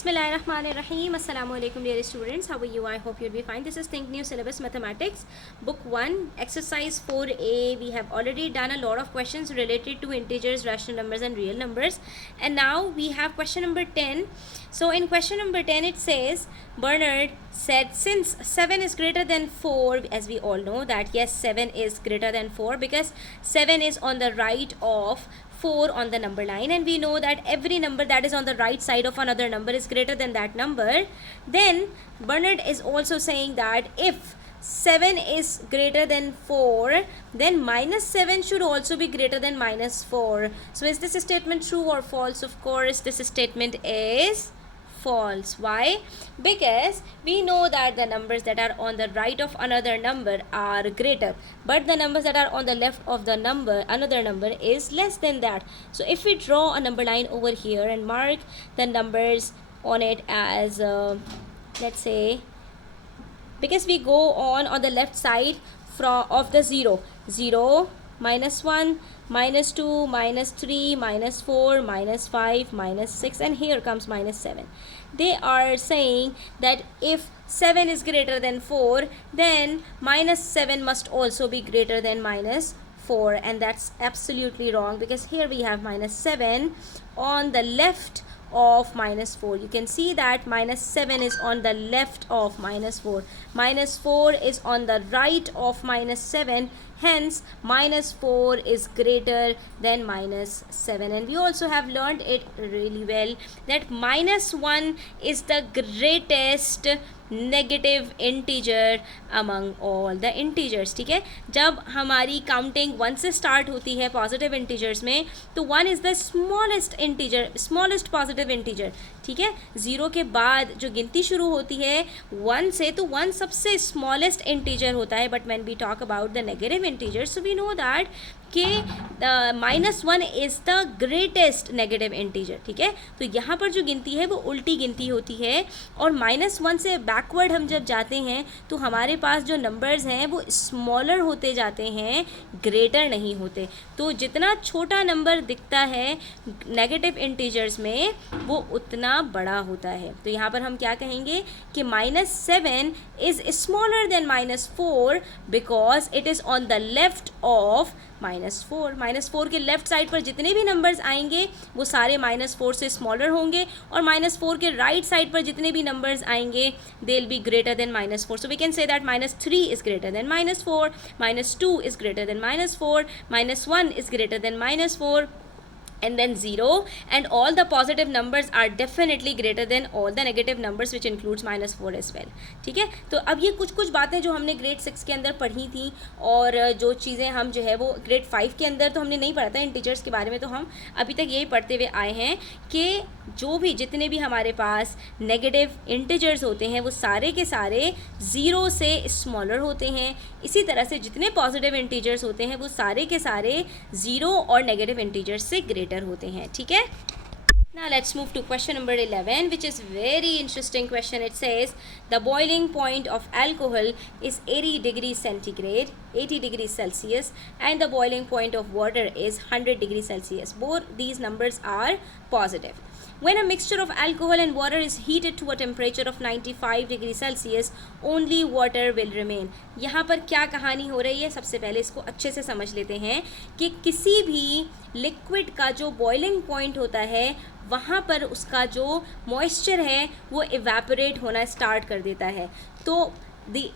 Bismillahirrahmanirrahim. Assalamu alaikum dear students. How are you? I hope you'll be fine. This is Think New Syllabus Mathematics, Book 1, Exercise 4A. We have already done a lot of questions related to integers, rational numbers and real numbers. And now we have question number 10. So in question number 10 it says, Bernard said since 7 is greater than 4, as we all know that yes, 7 is greater than 4 because 7 is on the right of 4 on the number line, and we know that every number that is on the right side of another number is greater than that number. Then Bernard is also saying that if 7 is greater than 4, then minus 7 should also be greater than minus 4. So is this statement true or false? Of course this statement is false. Why? Because we know that the numbers that are on the right of another number are greater, but the numbers that are on the left of the number, another number, is less than that. So if we draw a number line over here and mark the numbers on it as let's say, because we go on the left side of the 0, minus 1, minus 2, minus 3, minus 4, minus 5, minus 6, and here comes minus 7. They are saying that if 7 is greater than 4, then minus 7 must also be greater than minus 4, and that's absolutely wrong, because here we have minus 7 on the left of minus 4. You can see that minus 7 is on the left of minus 4. Minus 4 is on the right of minus 7. Hence, minus 4 is greater than minus 7. And we also have learned it really well that minus 1 is the greatest negative integer among all the integers. ठीक है, जब हमारी counting 1 से start होती है positive integers में, तो 1 is the smallest integer, smallest positive integer. ठीक है, 0 के बाद जो गिनती शुरू होती है 1 से, तो 1 सबसे स्मॉलेस्ट इंटीजर होता है. But when we talk about the negative integers, so we know that कि minus 1 is the greatest negative integer. ठीक है, तो यहाँ पर जो गिनती है वो उल्टी गिनती होती है, और माइनस 1 से बैकवर्ड हम जब जाते हैं तो हमारे पास जो नंबर्स हैं वो स्मॉलर होते जाते हैं, ग्रेटर नहीं होते. तो जितना छोटा नंबर दिखता है नेगेटिव इंटीजर्स में वो उतना बड़ा होता है. तो यहाँ पर हम क्या कहेंगे कि minus 7 is smaller than minus 4 because it is on the left of minus 4. Minus 4 के लेफ्ट साइड पर जितने भी नंबर्स आएंगे वो सारे माइनस 4 से स्मॉलर होंगे, और माइनस 4 के राइट साइड पर जितने भी नंबर्स आएंगे they will be greater than minus 4. So we can say that minus 3 is greater than minus 4, minus 2 is greater than minus 4, minus 1 is greater than minus 4, and then 0, and all the positive numbers are definitely greater than all the negative numbers which includes minus 4 as well. ठीक है, तो अब ये कुछ बातें जो हमने grade 6 के अंदर पढ़ी थी, और जो चीज़ें हम जो है वो ग्रेड 5 के अंदर तो हमने नहीं पढ़ा था इंटीजर्स के बारे में, तो हम अभी तक यही पढ़ते हुए आए हैं कि जो भी जितने भी हमारे पास नेगेटिव इंटीजर्स होते हैं वो सारे के सारे 0 से स्मॉलर होते हैं. इसी तरह से जितने पॉजिटिव इंटीजर्स होते हैं वो सारे के सारे 0 और नेगेटिव इंटीजर्स से ग्रेटर होते हैं. ठीक है, now let's move to question number 11, which is very interesting question. It says the boiling point of alcohol is 80 degrees centigrade, 80 degrees Celsius, and the boiling point of water is 100 degrees Celsius. Both these numbers are positive. When a mixture of alcohol and water is heated to a temperature of 95 degrees Celsius, only water will remain. यहाँ पर क्या कहानी हो रही है, सबसे पहले इसको अच्छे से समझ लेते हैं कि किसी भी लिक्विड का जो बॉइलिंग पॉइंट होता है वहाँ पर उसका जो मॉइस्चर है वो इवेपोरेट होना स्टार्ट कर देता है. तो the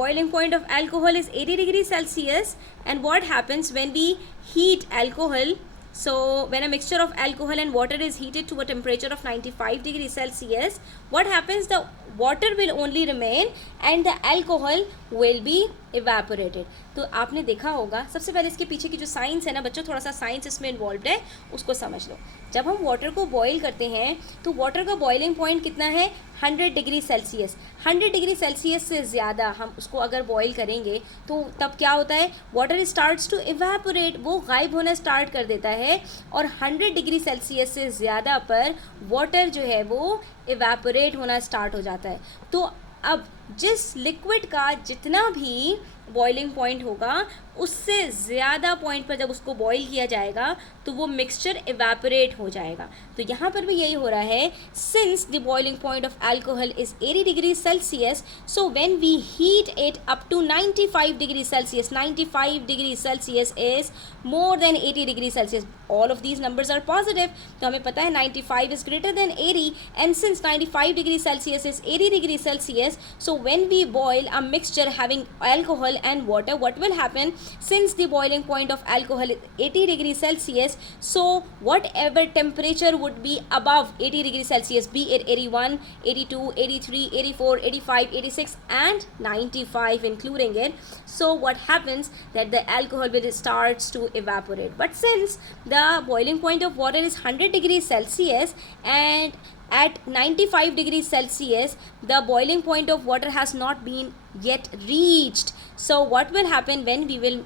boiling point of alcohol is 80 degrees Celsius, and what happens when we heat alcohol? So when a mixture of alcohol and water is heated to a temperature of 95 degrees Celsius, what happens? The water will only remain and the alcohol will be evaporated. तो आपने देखा होगा, सबसे पहले इसके पीछे की जो साइंस है ना बच्चों, थोड़ा सा साइंस इसमें इन्वॉल्व है, उसको समझ लो. जब हम वाटर को बॉईल करते हैं तो वाटर का बॉइलिंग पॉइंट कितना है? 100 डिग्री सेल्सियस. 100 डिग्री सेल्सियस से ज़्यादा हम उसको अगर बॉईल करेंगे तो तब क्या होता है? वाटर स्टार्ट्स टू इवेपोरेट, वो गायब होना स्टार्ट कर देता है, और 100 डिग्री सेल्सियस से ज़्यादा पर वाटर जो है वो इवेपोरेट होना स्टार्ट हो जाता है. तो अब जिस लिक्विड का जितना भी बॉइलिंग पॉइंट होगा उससे ज़्यादा पॉइंट पर जब उसको बॉईल किया जाएगा तो वो मिक्सचर इवेपोरेट हो जाएगा। तो यहाँ पर भी यही हो रहा है, since the boiling point of alcohol is 80 degree Celsius, so when we heat it up to 95 degree Celsius, 95 degree Celsius is more than 80 degree Celsius, all of these numbers are positive, तो हमें पता है 95 is greater than 80 and since 95 degree Celsius is 80 degree Celsius, so when we boil a mixture having alcohol and water, what will happen, since the boiling point of alcohol is 80 degrees Celsius, so whatever temperature would be above 80 degrees Celsius, be it 81, 82, 83, 84, 85, 86 and 95 including it, so what happens that the alcohol will starts to evaporate. But since the boiling point of water is 100 degrees Celsius and at 95 degrees Celsius the boiling point of water has not been yet reached, so what will happen when we will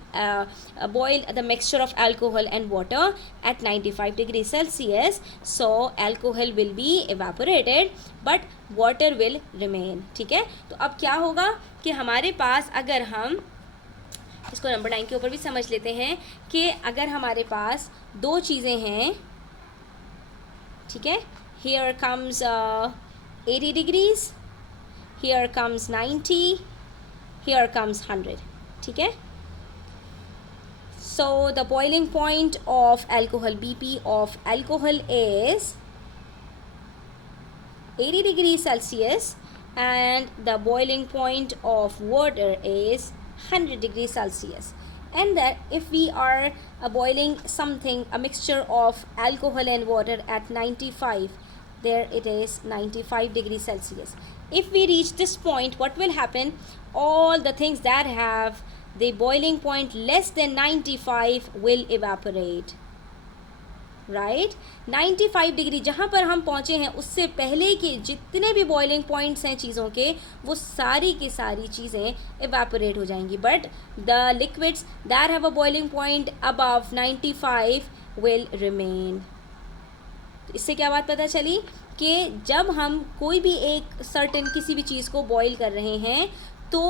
boil the mixture of alcohol and water at 95 degrees Celsius, so alcohol will be evaporated but water will remain. ठीक है, तो अब क्या होगा कि हमारे पास, अगर हम इसको नंबर 9 के ऊपर भी समझ लेते हैं कि अगर हमारे पास दो चीज़ें हैं, ठीक है, here comes 80 degrees, here comes 90, here comes 100, ठीक है. So the boiling point of alcohol, BP of alcohol is 80 degrees Celsius and the boiling point of water is 100 degrees Celsius. And that if we are boiling something, a mixture of alcohol and water at 95, there it is 95 degrees Celsius. If we reach this point, what will happen? All the things that have the boiling point less than 95 will evaporate. Right 95 degree जहाँ पर हम पहुँचे हैं उससे पहले के जितने भी बॉइलिंग पॉइंट्स हैं चीज़ों के, वो सारी की सारी चीज़ें इवेपोरेट हो जाएंगी. But the liquids that have a boiling point above 95 will remain. इससे क्या बात पता चली कि जब हम कोई भी एक सर्टेन किसी भी चीज़ को बॉईल कर रहे हैं तो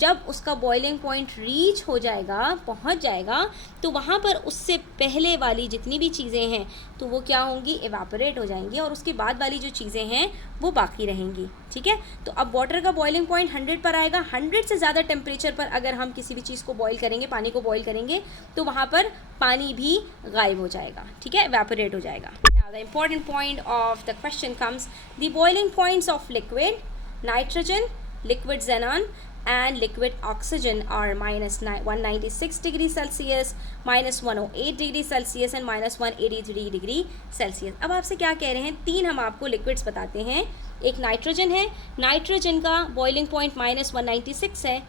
जब उसका बॉइलिंग पॉइंट रीच हो जाएगा, पहुंच जाएगा, तो वहाँ पर उससे पहले वाली जितनी भी चीज़ें हैं तो वो क्या होंगी, इवेपोरेट हो जाएंगी और उसके बाद वाली जो चीज़ें हैं वो बाकी रहेंगी. ठीक है, तो अब वाटर का बॉइलिंग पॉइंट 100 पर आएगा. 100 से ज़्यादा टेम्परेचर पर अगर हम किसी भी चीज़ को बॉईल करेंगे, पानी को बॉईल करेंगे, तो वहाँ पर पानी भी गायब हो जाएगा. ठीक है, इवेपोरेट हो जाएगा. Now the important point of the question comes the boiling points of liquid nitrogen, liquid xenon and liquid oxygen are minus 196 degree Celsius, minus 108 degree Celsius and minus 183 degree Celsius. अब आपसे क्या कह रहे हैं, तीन हम आपको लिक्विड्स बताते हैं. एक नाइट्रोजन है, नाइट्रोजन का बॉइलिंग पॉइंट माइनस 196 है,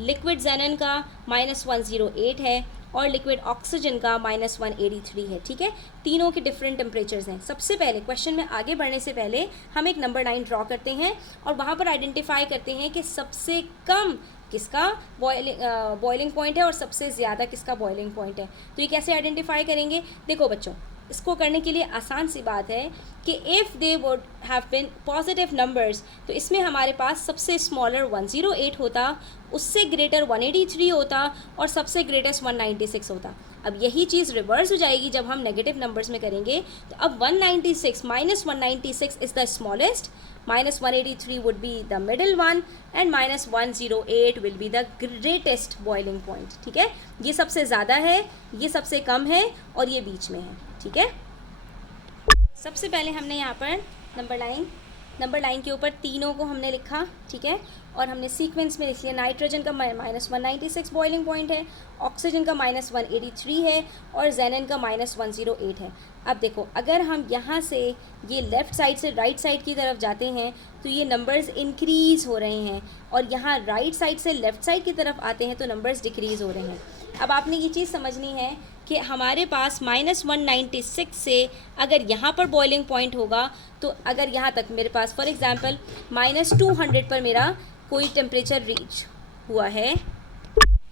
लिक्विड xenon का माइनस 108 है और लिक्विड ऑक्सीजन का माइनस 183 है. ठीक है, तीनों के डिफरेंट टेम्परेचर्स हैं. सबसे पहले क्वेश्चन में आगे बढ़ने से पहले हम एक नंबर 9 ड्रॉ करते हैं और वहाँ पर आइडेंटिफाई करते हैं कि सबसे कम किसका बॉइलिंग पॉइंट है और सबसे ज़्यादा किसका बॉइलिंग पॉइंट है. तो ये कैसे आइडेंटिफाई करेंगे, देखो बच्चों, इसको करने के लिए आसान सी बात है कि if they would have been positive numbers, तो इसमें हमारे पास सबसे स्मॉलर 108 होता, उससे ग्रेटर 183 होता और सबसे ग्रेटेस्ट 196 होता. अब यही चीज़ रिवर्स हो जाएगी जब हम नेगेटिव नंबर्स में करेंगे. तो अब 196 minus 196 is the smallest, minus 183 would be the middle one and minus 108 will be the greatest boiling point. ठीक है, ये सबसे ज़्यादा है, ये सबसे कम है और ये बीच में है. ठीक है, सबसे पहले हमने यहाँ पर नंबर लाइन के ऊपर तीनों को हमने लिखा. ठीक है, और हमने सीक्वेंस में लिख लिया. नाइट्रोजन का माइनस 196 बॉइलिंग पॉइंट है, ऑक्सीजन का माइनस 183 है और जेनन का माइनस 108 है. अब देखो, अगर हम यहाँ से ये लेफ़्ट साइड से राइट साइड की तरफ जाते हैं तो ये नंबर्स इंक्रीज़ हो रहे हैं और यहाँ राइट साइड से लेफ़्ट साइड की तरफ आते हैं तो नंबर्स डिक्रीज़ हो रहे हैं. अब आपने ये चीज़ समझनी है कि हमारे पास माइनस 196 से अगर यहाँ पर बॉइलिंग पॉइंट होगा तो अगर यहाँ तक मेरे पास फॉर एग्ज़ाम्पल माइनस 200 पर मेरा कोई टेम्परेचर रीच हुआ है,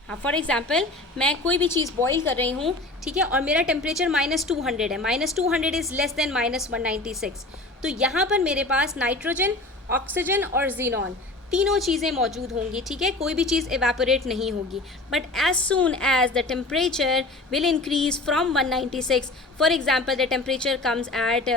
हाँ फॉर एग्ज़ाम्पल मैं कोई भी चीज़ बॉईल कर रही हूँ, ठीक है, और मेरा टेम्परेचर माइनस 200 है, minus 200 is less than minus 196, तो यहाँ पर मेरे पास नाइट्रोजन, ऑक्सीजन और जीनॉन तीनों चीज़ें मौजूद होंगी, ठीक है, कोई भी चीज़ एवेपोरेट नहीं होगी. But as soon as the temperature will increase from 196, for example the temperature comes at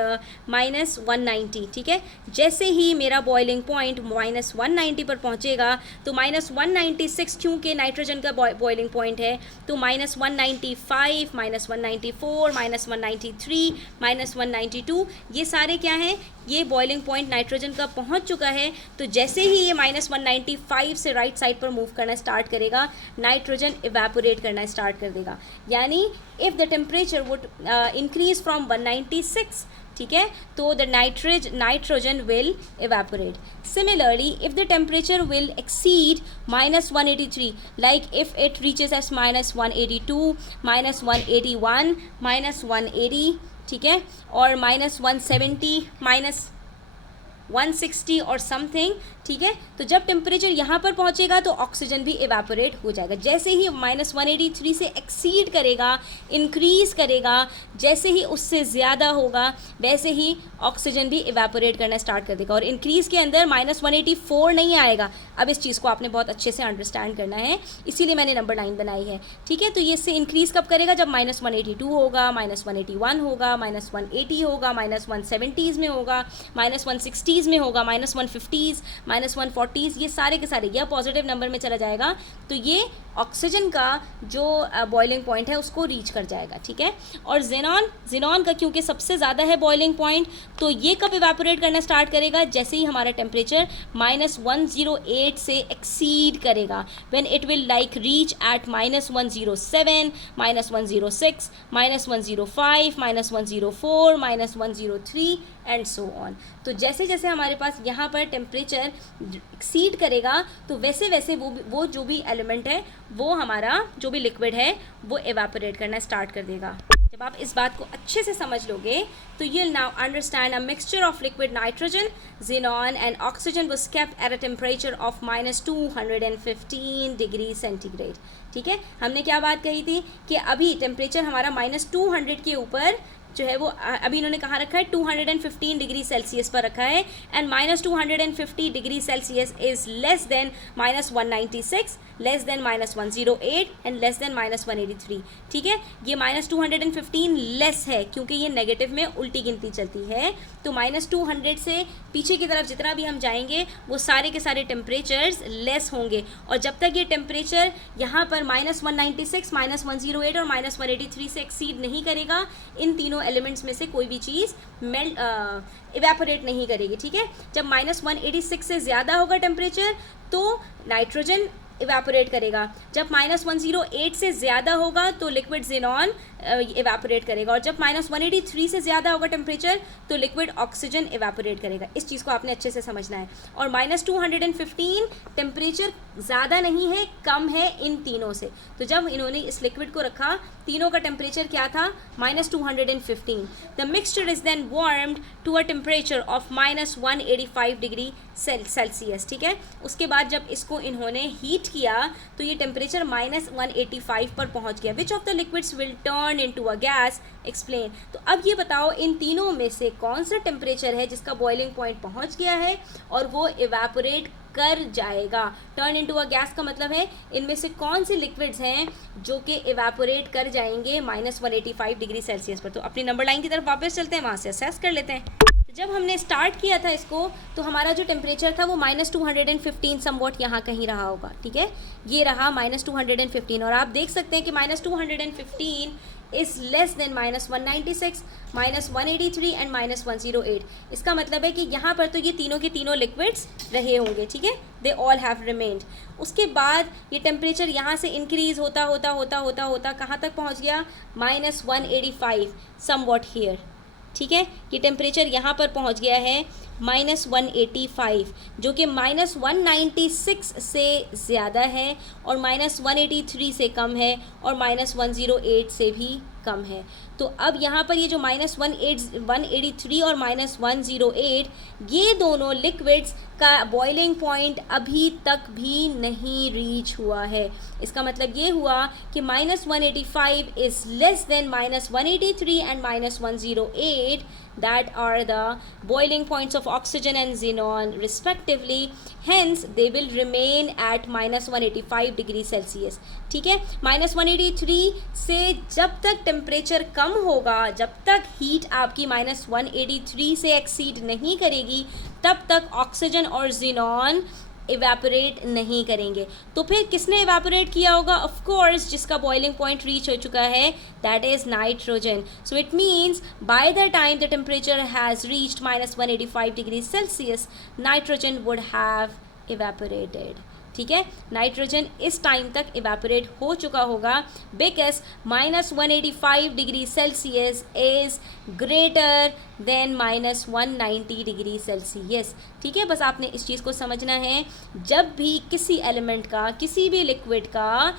-190, ठीक है, जैसे ही मेरा बॉइलिंग पॉइंट -190 पर पहुंचेगा तो -196 क्योंकि नाइट्रोजन का बॉइलिंग पॉइंट है तो -195, -194, -193, -192 ये सारे क्या हैं, ये बॉइलिंग पॉइंट नाइट्रोजन का पहुंच चुका है. तो जैसे ही ये -195 से राइट साइड पर मूव करना स्टार्ट करेगा नाइट्रोजन इवेपोरेट करना स्टार्ट कर देगा. यानी if the temperature would increase from 196, ठीक है, तो the nitrogen will evaporate. Similarly, if the temperature will exceed -183, like if it reaches as -182, -181, -180, ठीक है, और -170, -160 और समथिंग, ठीक है, तो जब टेम्परेचर यहाँ पर पहुँचेगा तो ऑक्सीजन भी इवेपोरेट हो जाएगा. जैसे ही -183 से एक्सीड करेगा, इंक्रीज़ करेगा, जैसे ही उससे ज़्यादा होगा वैसे ही ऑक्सीजन भी इवेपोरेट करना स्टार्ट कर देगा. और इंक्रीज़ के अंदर -184 नहीं आएगा. अब इस चीज़ को आपने बहुत अच्छे से अंडरस्टैंड करना है, इसीलिए मैंने नंबर 9 बनाई है, ठीक है. तो ये इससे इंक्रीज़ कब करेगा, जब -182 होगा, -181 होगा, -180 होगा, -170s में होगा, -160s में होगा, -150s, -140s, ये सारे के सारे यह पॉजिटिव नंबर में चला जाएगा तो ये ऑक्सीजन का जो बॉइलिंग पॉइंट है उसको रीच कर जाएगा, ठीक है. और जेनॉन का क्योंकि सबसे ज़्यादा है बॉइलिंग पॉइंट तो ये कब इवेपोरेट करना स्टार्ट करेगा, जैसे ही हमारा टेम्परेचर -108 से एक्सीड करेगा. When it will like reach at -107, -106, -105, -104, -103 and so on. तो जैसे जैसे हमारे पास यहाँ पर टेम्परेचर एक्सीड करेगा तो वैसे वैसे वो जो भी एलिमेंट है वो हमारा जो भी लिक्विड है वो एवेपोरेट करना स्टार्ट कर देगा. जब आप इस बात को अच्छे से समझ लोगे तो you'll now understand a mixture of liquid nitrogen, xenon and oxygen was kept at a temperature of -215 degree centigrade. ठीक है, हमने क्या बात कही थी कि अभी टेम्परेचर हमारा -200 के ऊपर जो है वो अभी इन्होंने कहाँ रखा है 215 डिग्री सेल्सियस पर रखा है. And -250 degree Celsius is less than -196, less than -108 and less than -183. ठीक है, ये -215 लेस है क्योंकि ये नेगेटिव में उल्टी गिनती चलती है. तो -200 से पीछे की तरफ जितना भी हम जाएंगे वो सारे के सारे टेम्परेचर्स लेस होंगे. और जब तक ये टेम्परेचर यहाँ पर -196, -108 और -183 से एक्सीड नहीं करेगा इन तीनों एलिमेंट्स में से कोई भी चीज़ इवेपोरेट नहीं करेगी. ठीक है, जब -186 से ज़्यादा होगा टेम्परेचर तो नाइट्रोजन इवेपोरेट करेगा. जब -108 से ज़्यादा होगा तो लिक्विड ज़ेनॉन इवेपोरेट करेगा. और जब -183 से ज़्यादा होगा टेम्परेचर तो लिक्विड ऑक्सीजन इवेपोरेट करेगा. इस चीज़ को आपने अच्छे से समझना है. और -215 टेम्परेचर ज़्यादा नहीं है, कम है इन तीनों से. तो जब इन्होंने इस लिक्विड को रखा तीनों का टेम्परेचर क्या था -215. The mixture is then warmed to a temperature of -185 degree Celsius. ठीक है, उसके बाद जब इसको इन्होंने हीट किया तो ये टेम्परेचर -185 पर पहुंच गया. Which of the liquids will turn into a gas, explain. तो अब ये बताओ इन तीनों में से कौन सा टेम्परेचर है जिसका बॉइलिंग पॉइंट पहुंच गया है और वो इवेपोरेट कर जाएगा. टर्न इनटू अ गैस का मतलब है इनमें से कौन से लिक्विड्स हैं जो कि इवेपोरेट कर जाएंगे -185 डिग्री सेल्सियस पर. तो अपनी नंबर लाइन की तरफ वापस चलते हैं, वहाँ से असेस कर लेते हैं. जब हमने स्टार्ट किया था इसको तो हमारा जो टेम्परेचर था वो -215 समवॉट यहाँ कहीं रहा होगा. ठीक है, ये रहा -215 और आप देख सकते हैं कि -215 इज़ लेस देन -196, -183 एंड -108. इसका मतलब है कि यहाँ पर तो ये तीनों के तीनों लिक्विड्स रहे होंगे. ठीक है, दे ऑल हैव रिमेन्ड. उसके बाद ये टेम्परेचर यहाँ से इंक्रीज़ होता होता होता होता होता कहाँ तक पहुँच गया -185 समवॉट हियर. ठीक है, ये टेम्परेचर यहाँ पर पहुँच गया है -185 जो कि -196 से ज़्यादा है और -183 से कम है और -108 से भी कम है. तो अब यहाँ पर ये जो -183 और -108, ये दोनों लिक्विड्स का बॉइलिंग पॉइंट अभी तक भी नहीं रीच हुआ है। इसका मतलब ये हुआ कि -185 is less than -183 and -108, that are the boiling points of oxygen and xenon respectively, hence they will remain at -185 degree Celsius. ठीक है, -183 से जब तक टेम्परेचर कम होगा, जब तक हीट आपकी -183 से एक्सीड नहीं करेगी, तब तक ऑक्सीजन और xenon इवेपोरेट नहीं करेंगे। तो फिर किसने इवेपोरेट किया होगा? ऑफ कोर्स जिसका बॉइलिंग पॉइंट रीच हो चुका है, that is nitrogen. So it means by the time the temperature has reached -185 degree Celsius, nitrogen would have evaporated. ठीक है, नाइट्रोजन इस टाइम तक इवेपोरेट हो चुका होगा, because -185 degree Celsius is greater then -190 degree Celsius. ठीक है, बस आपने इस चीज़ को समझना है। जब भी किसी एलिमेंट का, किसी भी लिक्विड का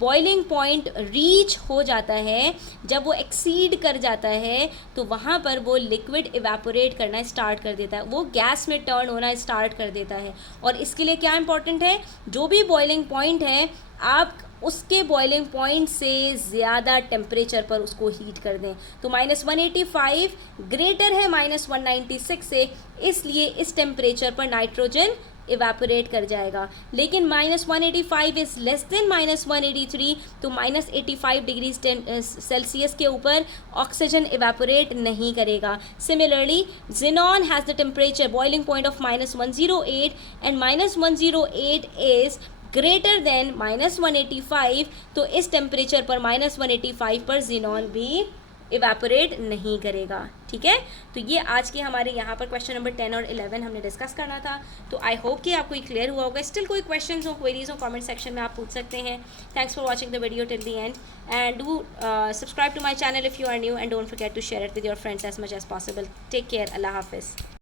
बॉइलिंग पॉइंट रीच हो जाता है, जब वो एक्सीड कर जाता है, तो वहाँ पर वो लिक्विड इवेपोरेट करना स्टार्ट कर देता है, वो गैस में टर्न होना स्टार्ट कर देता है। और इसके लिए क्या इंपॉर्टेंट है? जो भी बॉइलिंग पॉइंट है, आप उसके बॉइलिंग पॉइंट से ज़्यादा टेम्परेचर पर उसको हीट कर दें। तो -185 ग्रेटर है -196 से, इसलिए इस टेम्परेचर पर नाइट्रोजन इवेपोरेट कर जाएगा। लेकिन -185 इज़ लेस देन -183, तो -85 डिग्री सेल्सियस के ऊपर ऑक्सीजन इवेपोरेट नहीं करेगा। Similarly xenon has the temperature boiling point of -108 and -108 is greater then -185, तो इस टेम्परेचर पर -185 पर xenon भी इवेपोरेट नहीं करेगा। ठीक है, तो ये आज के हमारे यहाँ पर क्वेश्चन नंबर 10 और 11 हमने डिस्कस करना था। तो आई होप कि आपको ये क्लियर हुआ होगा। स्टिल कोई क्वेश्चंस हो, क्वेरीज हो, कमेंट सेक्शन में आप पूछ सकते हैं। Thanks for watching the video till the end and do subscribe to my channel if you are new and don't forget to share it with your friends as much as possible. Take care, अल्लाह हाफिज़।